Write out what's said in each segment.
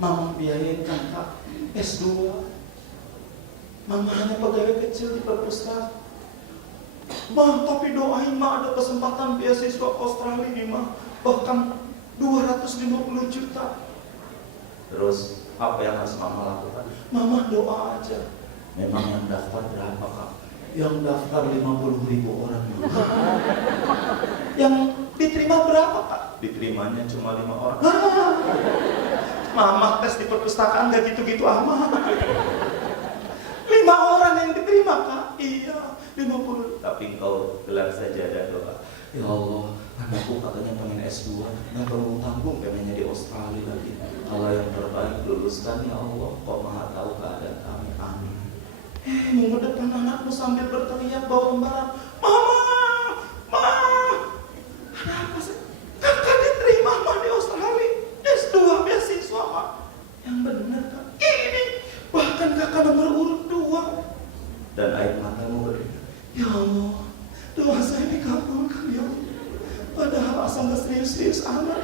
Mama biayain kakak S2. Mama hanya pegawai kecil di perpustakaan. Ma, tapi doain Ma ada kesempatan beasiswa Australia nih Ma, bahkan 250 juta. Terus apa yang harus Mama lakukan? Mama doa aja. Memang yang daftar berapa Kak? Yang daftar 50.000 orang. Yang diterima berapa Kak? Diterimanya cuma 5 orang. Mama tes di perpustakaan gak gitu-gitu amat. 5 orang yang diterima Kak. Iya, 50. Tapi engkau gelar saja ada doa. Ya Allah, anakku katanya pengen S2, nggak perlu tanggung pengennya di Australia lagi. Allah yang terbaik luluskan ya Allah. Kau Maha tahu keadaan kami. Amin. Minggu depan anakmu sambil berteriak bawa lembaran, Mama, Ma, ada apa sih? Kakak diterima Ma di Australia, S2 beasiswa Ma. Yang benar Kak, ini bahkan kakak nomor urut 2. Dan air matamu berdiri. Ya Allah, doa saya dikabulkan ya Allah. Padahal asal gak serius-serius amat.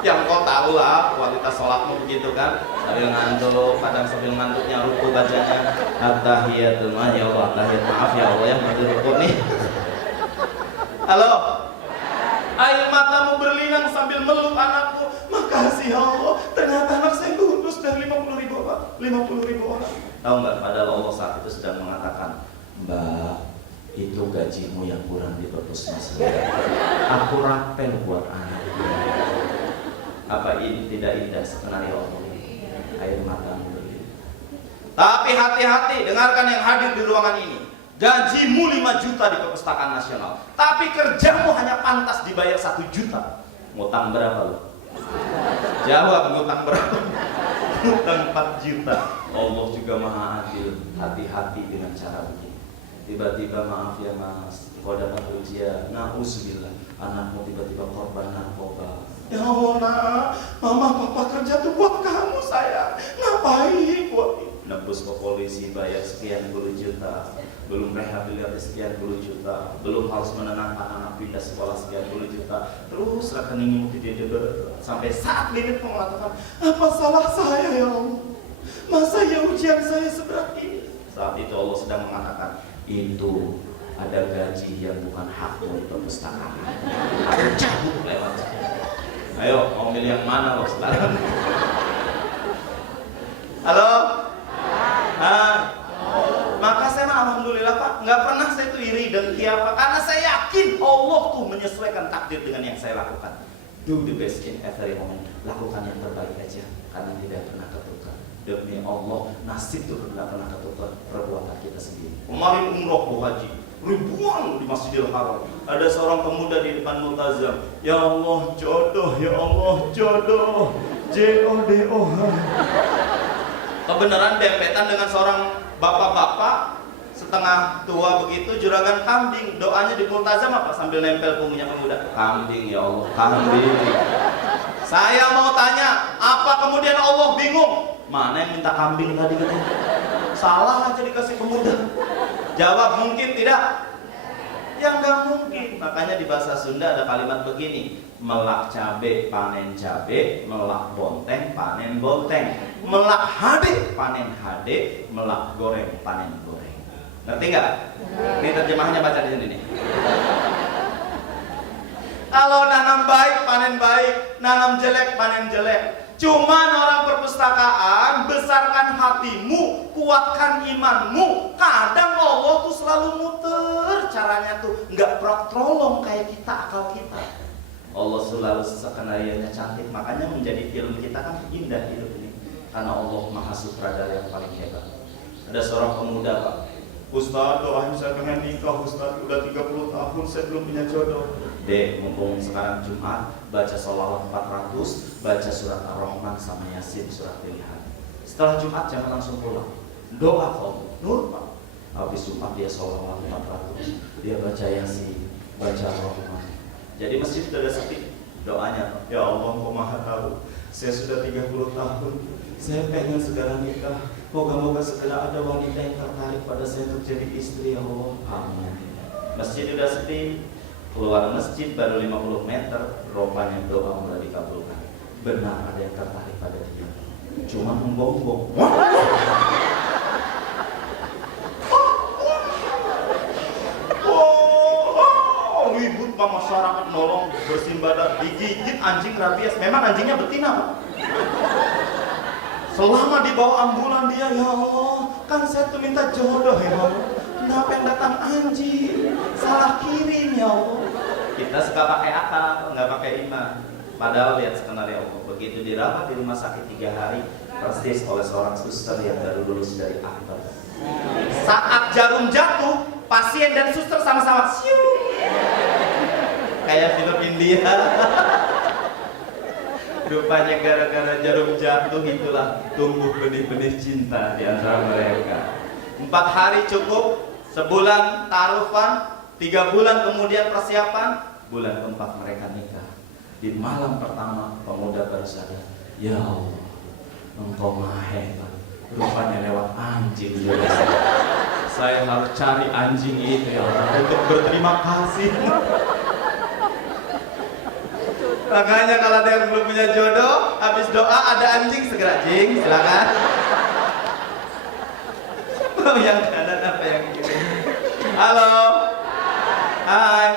Yang kau tahu lah kualitas sholatmu begitu kan. Sambil ngantuk, kadang sambil ngantuknya ruku bacanya at-tahiyatul ya Allah, at-tahiyat maaf ya Allah yang bagi ruku nih. Halo, air matamu berlinang sambil meluk anakku. Makasih ya Allah, ternyata anak saya lulus dari 50.000 Pak, 50.000 orang. Tahu nggak? Padahal Allah saat itu sedang mengatakan, Mbak, itu gajimu yang kurang di perpustakaan. Aku rapel buat anak. Apa ini tidak indah skenario Allah? Air matamu berlinang. Tapi hati-hati, dengarkan yang hadir di ruangan ini. Gajimu 5 juta di perpustakaan nasional, tapi kerjamu hanya pantas dibayar 1 juta. Ngutang berapa lo? Jawab, ngutang berapa? Ngutang 4 juta. Allah juga maha adil. Hati-hati dengan cara begini. Tiba-tiba maaf ya mas, kau dapat ujian, na'udzubillah, anakmu tiba-tiba korban narkoba. Ya Allah nak, mama papa kerja tuh buat kamu sayang. Ngapain buat nebus ke polisi bayar sekian puluh juta, belum rehabilitasi sekian puluh juta, belum harus menenangkan anak pindah sekolah sekian puluh juta, terus rekeningmu tidak sampai saat limit mengatakan apa salah saya ya Allah, masa ya ujian saya seberat ini. Saat itu Allah sedang mengatakan itu ada gaji yang bukan hakmu di perpustakaan, aku cabut lewat. Ayo mau milih yang mana lo sekarang? Halo? Maka saya alhamdulillah Pak, nggak pernah saya itu iri dan apa, karena saya yakin Allah tuh menyesuaikan takdir dengan yang saya lakukan. Do the best in every moment, lakukan yang terbaik aja, karena tidak pernah ketukar. Demi Allah, nasib tuh tidak pernah ketukar perbuatan kita sendiri. Kemarin umroh haji, ribuan di Masjidil Haram, ada seorang pemuda di depan multazam, ya Allah jodoh, ya Allah jodoh, J-O-D-O. Kebenaran dempetan dengan seorang bapak-bapak setengah tua begitu, juragan kambing. Doanya di multazam apa? Sambil nempel punggungnya pemuda, kambing ya Allah, kambing. Saya mau tanya, apa kemudian Allah bingung? Mana yang minta kambing tadi katanya? Salah aja dikasih pemuda. Jawab mungkin tidak? Ya nggak mungkin. Makanya di bahasa Sunda ada kalimat begini, melak cabe panen cabe, melak bonteng panen bonteng, melak hade panen hade, melak goreng panen goreng. Ngerti nggak? Ini terjemahannya baca di sini nih. Kalau nanam baik panen baik, nanam jelek panen jelek. Cuman orang perpustakaan, besarkan hatimu, kuatkan imanmu. Kadang Allah tuh selalu muter caranya tuh, nggak prok-trolong kayak kita, akal kita. Allah selalu skenario-nya cantik, makanya menjadi film kita kan indah hidup ini. Karena Allah Maha Sutradara yang paling hebat. Ada seorang pemuda Pak, Ustaz doain saya pengen nikah Ustaz, udah 30 tahun saya belum punya jodoh. Dek, mumpung sekarang Jumat, baca sholawat 400, baca surat Ar-Rahman sama Yasin surat pilihan. Setelah Jumat jangan langsung pulang, doa kau, nur Pak. Habis Jumat dia sholawat 400, dia baca Yasin, baca Ar-Rahman. Jadi masjid sudah ada sepi, doanya, ya Allah kau maha tahu, saya sudah 30 tahun, saya pengen segera nikah. Moga-moga segera ada wanita yang tertarik pada saya untuk jadi istri ya Allah. Amin. Masjid sudah sepi. Keluar masjid baru 50 meter, rupanya doa mulai dikabulkan. benar ada yang tertarik pada dia, cuma membombong. Ribut pak, masyarakat nolong bersihin badan, digigit anjing rabies. Memang anjingnya betina pak. Selama di bawah ambulan dia, ya Allah, kan saya tuh minta jodoh ya Allah, kenapa yang datang anjing? Salah kirim ya Allah. Kita suka pakai akal, nggak pakai iman. Padahal lihat skenario Allah, begitu dirawat di rumah sakit 3 hari, persis oleh seorang suster yang baru lulus dari akbar. Saat jarum jatuh, pasien dan suster sama-sama siu. Kayak film India. Rupanya gara-gara jarum jatuh itulah tumbuh benih-benih cinta di antara mereka. 4 hari cukup, sebulan taruhan, 3 bulan kemudian persiapan, bulan keempat mereka nikah. Di malam pertama pemuda baru sadar, ya Allah, engkau maha hebat. Rupanya lewat anjing juga. Saya harus cari anjing itu ya Allah untuk berterima kasih. Makanya kalau ada yang belum punya jodoh, habis doa ada anjing, segera jing, silakan. Mau yang kanan apa yang kiri? Halo. Hai.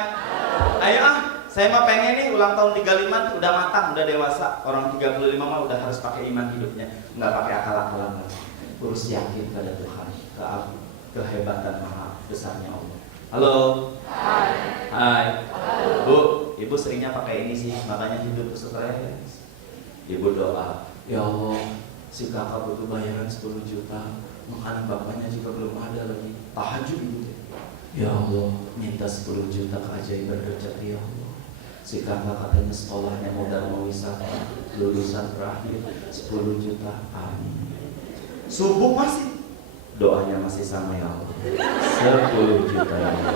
Ayo saya mah pengen nih ulang tahun 35 udah matang, udah dewasa. Orang 35 mah udah harus pakai iman hidupnya, nggak pakai akal-akalan. Urus yakin pada Tuhan, kehebatan maha besarnya Allah. Halo. Hai. Hai. Bu, ibu seringnya pakai ini sih, makanya hidup stres. Ibu doa, ya Allah, si kakak butuh bayaran 10 juta, makanan bapaknya juga belum ada lagi. Tahajud ibu. Ya Allah, minta 10 juta keajaiban rezeki ya Allah. Si kakak katanya sekolahnya modal mau wisata, lulusan terakhir 10 juta. Amin. Subuh masih doanya masih sama ya Allah, 10 juta ya Allah,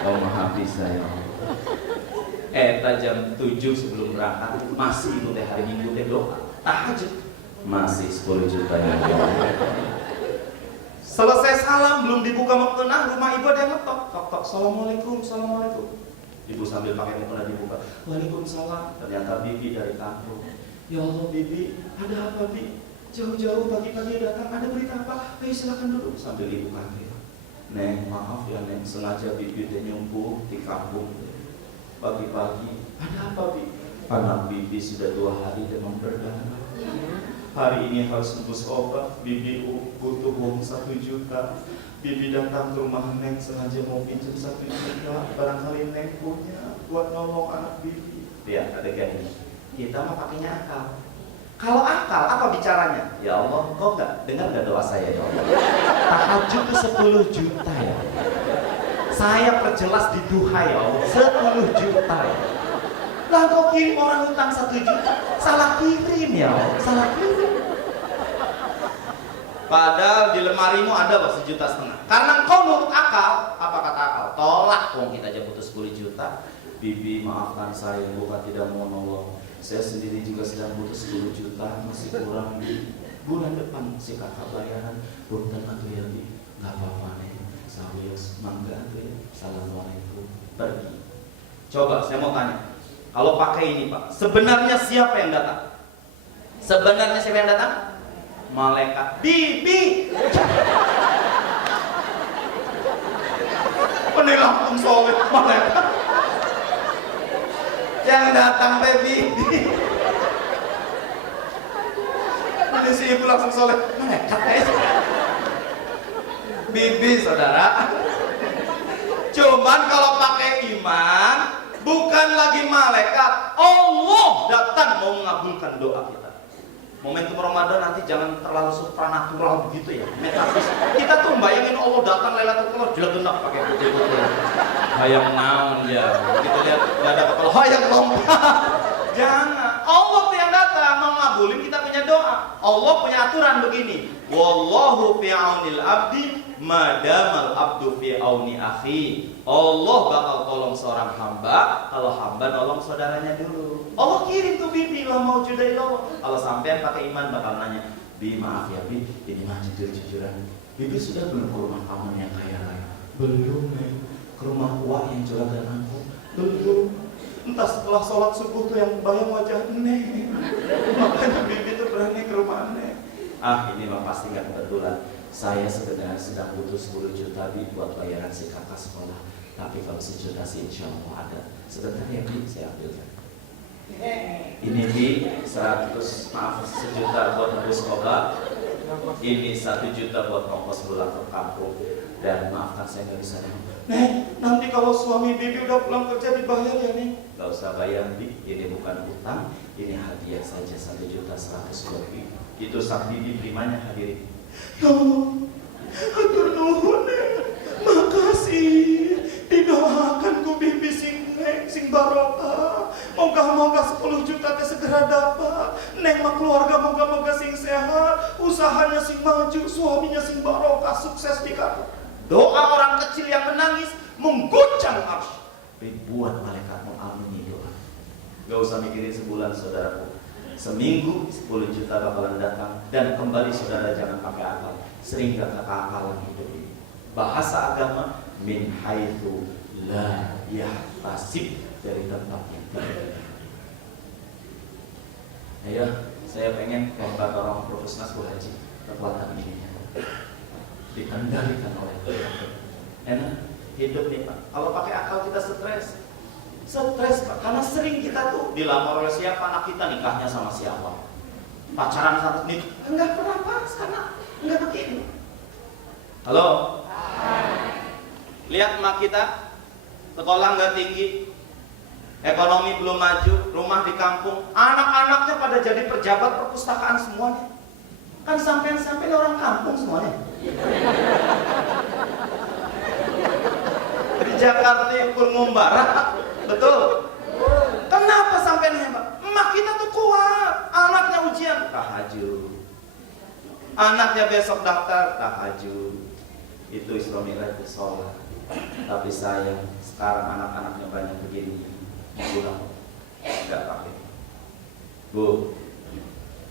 kau maha bisa ya Allah. Jam 7 sebelum berangkat masih itu teh hari Minggu teh doa tahajud masih 10 juta ya Allah. Selesai salam belum dibuka mukena, rumah ibu ada yang ngetok, tok, assalamualaikum, assalamualaikum. Ibu sambil pakai mukena dibuka, waalaikumsalam. Ternyata bibi dari kampung. Ya Allah bibi, ada apa bi? Jauh-jauh pagi-pagi datang, ada berita apa? Ayo silakan duduk. Sambil ibu kaget. Neng, maaf ya Neng, sengaja bibi teh nyumpuk di kampung. Pagi-pagi, ada apa bi? Anak bibi sudah 2 hari demam berdarah. Hari ini harus tebus obat, bibi butuh uang 1 juta. Bibi datang ke rumah Neng sengaja mau pinjam 1 juta. Barangkali Neng punya buat nolong anak bibi. Lihat adegan ini. Kita mah pakainya akal. Kalau akal, apa bicaranya? Ya Allah, kau dengar gak doa saya ya Allah? Tahajud itu 10 juta ya. Saya perjelas di duha ya Allah, 10 juta ya. Lah kau kirim orang utang 1 juta, salah kirim ya Allah, salah kirim. Padahal di lemarimu ada loh 1,5 juta. Karena kau nurut akal, apa kata akal? Tolak, wong kita aja butuh 10 juta. Bibi maafkan saya, bukan tidak mau nolong. Saya sendiri juga sedang butuh 10 juta, masih kurang di bulan depan si kakak bayaran. Punten atuh ya bi, nggak apa-apa nih. Sawius mangga atuh ya. Assalamualaikum. Pergi. Coba saya mau tanya, kalau pakai ini pak, sebenarnya siapa yang datang? Sebenarnya siapa yang datang? Malaikat. Bibi. Penih langsung soleh malaikat. Yang datang teh bibi. Ini si ibu langsung soleh. Malaikat bibi saudara. Cuman kalau pakai iman, bukan lagi malaikat, Allah datang mau mengabulkan doa kita. Momentum Ramadan nanti jangan terlalu supranatural begitu ya, metafis. Kita tuh bayangin Allah datang Lailatul Qadar jelegenak pakai putih-putih. Hayang naon ya, begitu lihat nggak ada kepala, hayang lompat. Jangan, Allah tuh yang datang mau ngabulin kita punya doa. Allah punya aturan begini, wallahu fi aunil abdi madamal abdu fi auni akhi. Allah bakal tolong seorang hamba kalau hamba nolong saudaranya dulu. Allah kirim tuh bibi lah mau judai Allah. Kalau sampai pakai iman bakal nanya, bi maaf ya bi, ini mah jujur-jujuran. Bibi sudah belum ke rumah kamu yang kaya raya? Belum nih. Ke rumah uak yang juragan aku? Belum. Entah setelah sholat subuh tuh yang bayang wajah Neng. Ini mah pasti nggak kebetulan. Saya sebenarnya sedang butuh 10 juta Bi buat bayaran si kakak sekolah. Tapi kalau 1 juta sih insya Allah ada. Sebentar ya Bi, saya ambilkan. Ini Bi, 100, maaf 1 juta buat nebus obat. Ini 1 juta buat ongkos pulang ke kampung. Dan maafkan saya nggak bisa nengok. Nek, nanti kalau suami Bibi udah pulang kerja dibayar ya nih. Gak usah bayar Bi, ini bukan utang. Ini hadiah saja 1 juta 100 buat Bi. Itu sang Bibi primanya hadirin. Ya Allah, hatur nuhun ya. Makasih. Didoakan ku Bibi sing barokah. Moga-moga 10 juta teh segera dapat. Neng mah keluarga moga-moga sing sehat, usahanya sing maju, suaminya sing barokah, sukses di kantor. Doa orang kecil yang menangis mengguncang arsy. Ribuan malaikat mengamini doa. Gak usah mikirin sebulan saudaraku. Seminggu 10 juta bakalan datang. Dan kembali saudara jangan pakai akal. Sering gak keakalan hidup ini. Bahasa agama min haitsu la yahtasib, dari tempat yang berbeda. Ayo, saya pengen kata orang Profesnas Bu Haji, kekuatan ini dikendalikan oleh Tuhan. Enak hidup nih Pak. Kalau pakai akal kita stres Pak, karena sering kita tuh dilamar oleh siapa, anak kita nikahnya sama siapa, pacaran sama nih, enggak pernah pas karena enggak begini. Halo, lihat emak kita sekolah nggak tinggi, ekonomi belum maju, rumah di kampung, anak-anaknya pada jadi pejabat perpustakaan semuanya. Kan sampai orang kampung semuanya. Di Jakarta yang Kurmum Barat, betul. Kenapa sampai hebat? Emak kita tuh kuat, anaknya ujian tahajud, anaknya besok daftar tahajud, itu Isra Mi'raj sholat. Tapi sayang sekarang anak-anaknya banyak begini, pulang nggak pakai. Bu,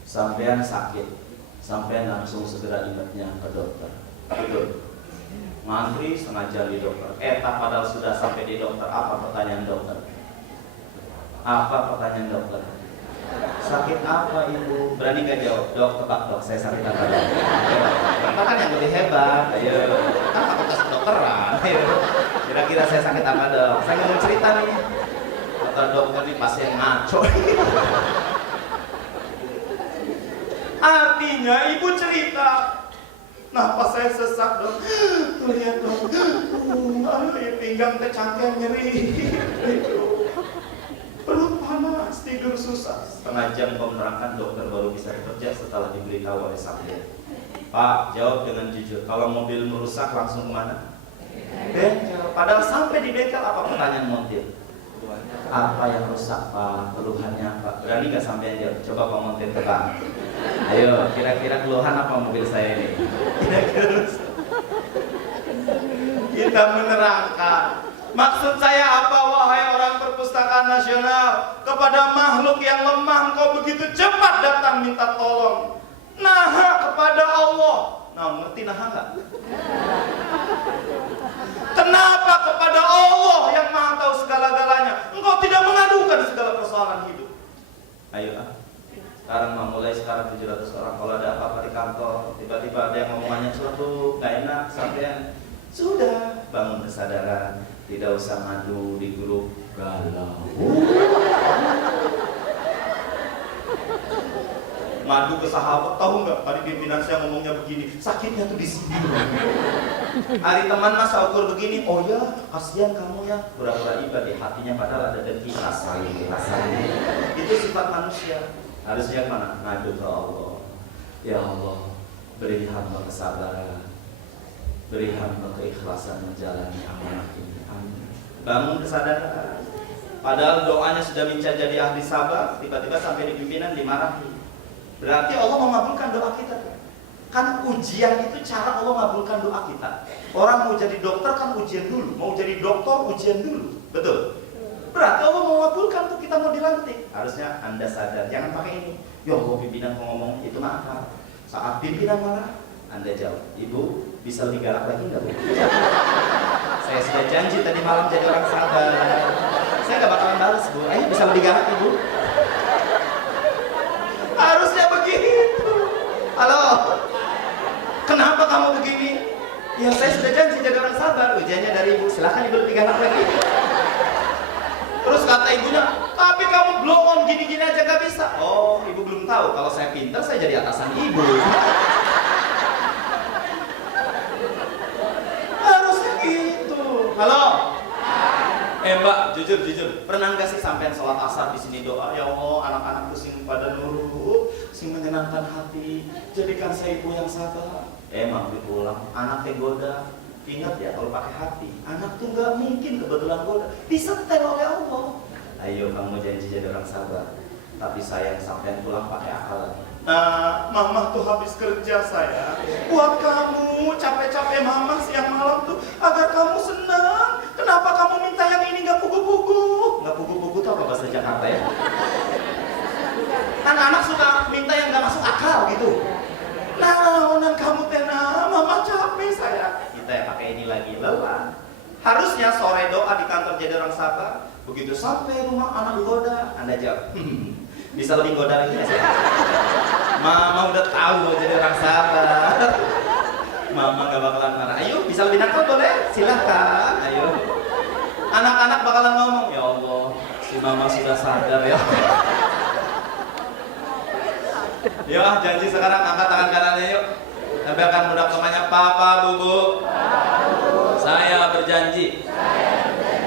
sampean sakit, sampean langsung segera ingatnya ke dokter. Betul. Ngantri setengah jam di dokter. Padahal sudah sampai di dokter. Apa pertanyaan dokter? Apa pertanyaan dokter? Sakit apa ibu? Berani gak jawab? Dok, tebak dok, saya sakit apa dok? Bapak kan yang lebih hebat. Ayo, kan fakultas kedokteran. Ayo, kira-kira saya sakit apa dok? Saya nggak mau cerita nih. Dokter nih pasien ngaco. Artinya ibu cerita. Nah, pas saya sesak dok, tuh lihat dok, pinggang teh cangkeng nyeri, perut panas, tidur susah. Setengah jam pemerangan dokter baru bisa bekerja setelah diberitahu oleh sampean. Pak, jawab dengan jujur, kalau mobil merusak langsung kemana? Bengkel. Padahal sampai di bengkel apa pertanyaan montir? Apa yang rusak Pak? Keluhannya Pak? Berani gak sampean jawab? Coba Pak montir tebak. Ayo, kira-kira keluhan apa mobil saya ini? Kita menerangkan. Maksud saya apa wahai orang perpustakaan nasional? Kepada makhluk yang lemah engkau begitu cepat datang minta tolong. Naha kepada Allah. Nah, ngerti naha nggak? Kenapa kepada Allah yang maha tahu segala-galanya engkau tidak mengadukan segala persoalan hidup? Ayo sekarang mulai sekarang 700 orang kalau ada apa-apa di kantor, tiba-tiba ada yang ngomongannya suatu gak enak, sampean sudah bangun kesadaran, tidak usah ngadu di grup galau. Ngadu ke sahabat, tahu nggak? Tadi pimpinan saya ngomongnya begini, sakitnya tuh di sini. Hari teman mas ukur begini, oh ya kasihan kamu ya, pura-pura iba di hatinya padahal ada dengki rasanya. Itu sifat manusia. Harusnya mana? Ngadu ke Allah. Ya Allah, beri hamba kesabaran, beri hamba keikhlasan menjalani amanah ini. Amin. Bangun kesadaran. Padahal doanya sudah minta jadi ahli sabar, tiba-tiba sampai di pimpinan dimarahi. Berarti Allah mengabulkan doa kita. Kan ujian itu cara Allah mengabulkan doa kita. Orang mau jadi dokter kan ujian dulu, mau jadi doktor ujian dulu, betul? Berarti Allah mau mengabulkan tuh kita mau dilantik. Harusnya Anda sadar, jangan pakai ini. Ya Allah, pimpinan mau ngomong itu mah. Saat pimpinan marah, Anda jawab, Ibu bisa lebih galak lagi nggak Bu? Saya sudah janji tadi malam jadi orang sabar. Saya nggak bakalan balas Bu. Ayo bisa lebih galak Ibu. Harusnya begitu. Halo. Ya saya sudah janji jadi orang sabar. Ujiannya dari ibu, silahkan ibu 3 anak lagi. Terus kata ibunya, tapi kamu belum gini-gini aja gak bisa. Oh, ibu belum tahu kalau saya pintar saya jadi atasan ibu. Harusnya gitu. Halo. Mbak, jujur, pernah nggak sih sampean sholat asar di sini doa, ya Allah, anak-anakku sing pada nurut, sing menyenangkan hati, jadikan saya ibu yang sabar. Emang dipulang, anaknya goda. Ingat ya, kalau pakai hati, anak tuh nggak mungkin kebetulan goda, disetel oleh Allah. Ayo kamu janji jadi orang sabar, tapi sayang sampean pulang pakai akal. Nah, mama tuh habis kerja saya buat kamu, capek-capek mama siang malam tuh agar kamu senang. Kenapa kamu minta yang ini nggak pugu-pugu? Nggak pugu-pugu tuh apa bahasa Jakarta ya? Anak-anak suka minta yang nggak masuk akal gitu. Nah, onan kamu tena, mama capek saya. Kita ya pakai ini lagi, lelah. Harusnya sore doa di kantor jadi orang sabar. Begitu sampai rumah anak goda, Anda jawab, bisa lebih goda lagi nggak sih? Mama udah tahu mau jadi orang sabar. Mama gak bakalan marah. Ayo, bisa lebih nakal boleh? Silahkan. Ayo. Anak-anak bakalan ngomong, ya Allah, si mama sudah sadar ya. Yuk, janji sekarang angkat tangan kanannya yuk. Tempelkan budak lemahnya, Papa, Bubu. Saya berjanji.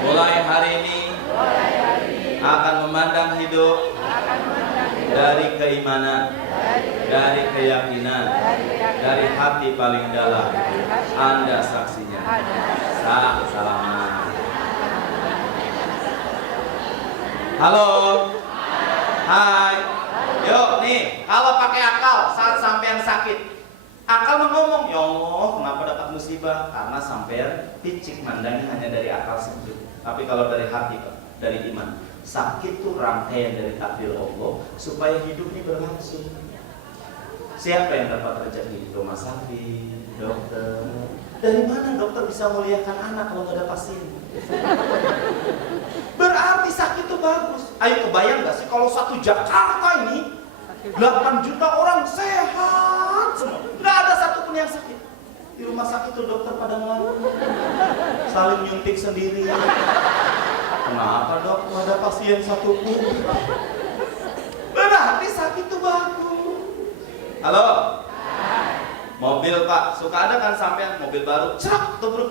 Mulai hari ini akan memandang hidup dari keimanan, dari keyakinan, dari hati paling dalam. Anda saksinya. Salaman. Halo. Hai. Yuk nih, kalau pakai akal saat sampean sakit, akal ngomong, ya Allah, kenapa dapat musibah? Karena sampean picik mandangnya hanya dari akal sempit. Tapi kalau dari hati, dari iman, sakit tuh rangkaian dari takdir Allah supaya hidup ini berlangsung. Siapa yang dapat rezeki? Rumah sakit, dokter. Dari mana dokter bisa muliakan anak kalau nggak ada pasien? Berarti sakit itu bagus. Ayo kebayang nggak sih kalau satu Jakarta ini 8 juta orang sehat semua, nggak ada satupun yang sakit. Di rumah sakit tuh dokter pada ngelamun, saling nyuntik sendiri. Kenapa dok? Nggak ada pasien satupun. Berarti sakit tuh bagus. Halo. Mobil pak, suka ada kan sampean mobil baru, cerak tuh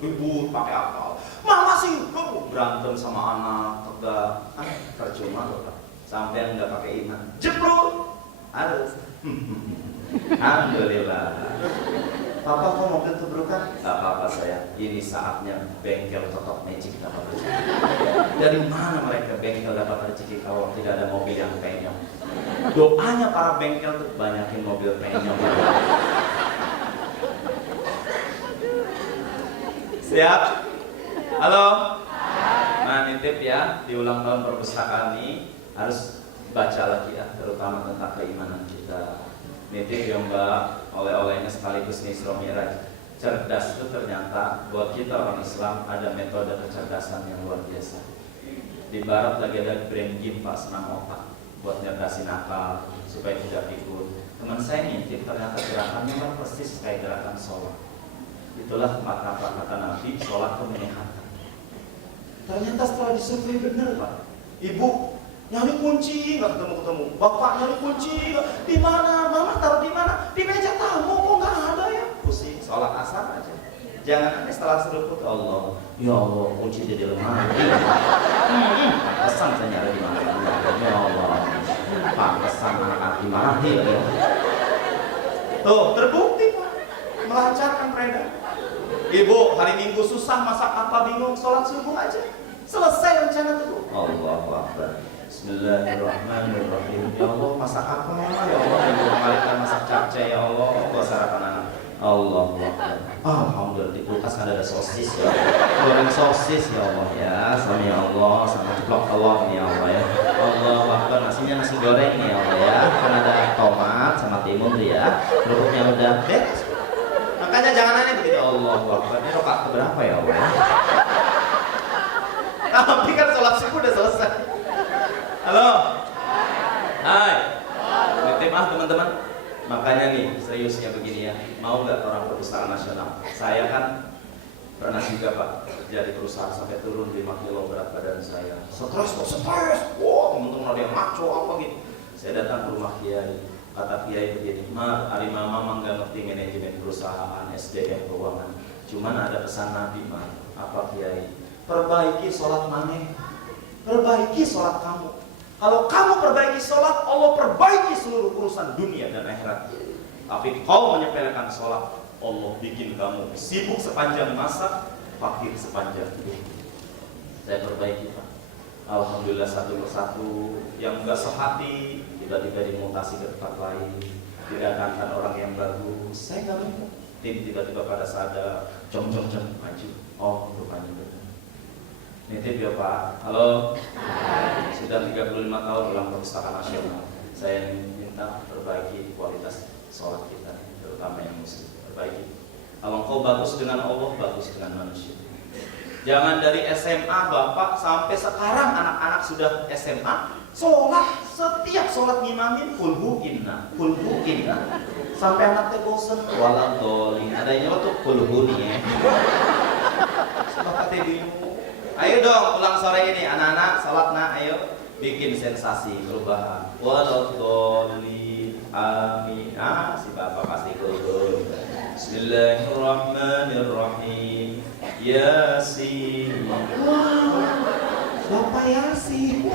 ribut pakai akal. Mama sih berantem sama anak, tegak, percuma loh pak. Sampean nggak pakai iman, jeblok, harus. Alhamdulillah. Papa kok mobil tubrukan? Gak apa-apa saya. Ini saatnya bengkel totok magic dapat rezeki. Dari mana mereka bengkel dapat rezeki kalau tidak ada mobil yang penyok? Doanya para bengkel tuh banyakin mobil penyok. Siap? Halo? Nah nitip ya, di ulang tahun perpustakaan ini harus baca lagi ya, terutama tentang keimanan kita. Nitip ya mbak, oleh-olehnya sekaligus Isra Mi'raj. Cerdas itu ternyata buat kita orang Islam ada metode kecerdasan yang luar biasa. Di barat lagi ada brain gym pak, senam otak buat ngerdasin akal supaya tidak pikun. Teman saya ngintip ternyata gerakannya kan persis kayak gerakan sholat. Itulah makna kata Nabi, sholat itu menyehatkan. Ternyata setelah disurvei benar pak. Ibu nyari kunci nggak ketemu, bapak nyari kunci di mana, mama taruh di mana, di meja tamu kok nggak ada ya, pusing. Sholat asar aja, jangan nanti setelah seruput Allah, ya Allah kunci jadi lemari. Pesan saya nyari di mana, ya Allah, pantesan anak-anak dimarahi lagi. Tuh terbukti pak, melancarkan peredaran. Ibu hari Minggu susah masak apa bingung, sholat subuh aja selesai rencana itu. Allahu Akbar. Bismillahirrahmanirrahim. Ya Allah masak apa? Ya Allah ibu kembalikan masak capcay. Ya Allah kok sarapan anak. Allah Akbar. Alhamdulillah di kulkas kan ada sosis ya. Goreng sosis ya Allah ya. Sama ya Allah sama ceplok telur nih ya Allah ya. Allah Akbar, nasinya nasi goreng nih ya Allah ya. Kan ada tomat sama timun tuh ya. Kerupuknya udah beres. Makanya jangan nanya begitu. Allah Akbar. Ini rokaat keberapa ya Allah ya? Tapi kan sholat subuh udah selesai. Halo. Hai. Nitip teman-teman. Makanya nih, seriusnya begini ya, mau nggak orang perpustakaan nasional? Saya kan pernah juga Pak, kerja di perusahaan sampai turun 5 kilo berat badan saya. Stres, wah teman-teman ada yang maco apa gitu. Saya datang ke rumah Kiai, kata Kiai begini, Ari Mama nggak ngerti manajemen perusahaan, SDM, keuangan. Cuman ada pesan Nabi, apa Kiai? Perbaiki sholat maneh, perbaiki sholat kamu. Kalau kamu perbaiki sholat, Allah perbaiki seluruh urusan dunia dan akhirat. Tapi kau menyepelekan sholat, Allah bikin kamu sibuk sepanjang masa, fakir sepanjang hidup. Saya perbaiki Pak. Alhamdulillah satu persatu yang enggak sehati, tiba-tiba dimutasi ke tempat lain, didatangkan orang yang bagus. Saya nggak mau. Tiba-tiba pada sadar, maju. Oh, rupanya benar. Nitip ya Pak. Halo. Sudah 35 tahun dalam perpustakaan nasional. Saya minta perbaiki kualitas sholat kita, terutama yang muslim. Perbaiki. Kalau kau bagus dengan Allah, bagus dengan manusia. Jangan dari SMA Bapak sampai sekarang anak-anak sudah SMA, sholat setiap sholat ngimamin kulhu inna. Sampai anaknya bosan. Walau dolin. Ada yang nyelotok kulhu nih ya. Bapak bingung. Ayo dong pulang sore ini anak-anak salat ayo bikin sensasi perubahan. Waladhdallin amin. Si Bapak pasti gol. Bismillahirrahmanirrahim. Yasin. Bapak Yasin.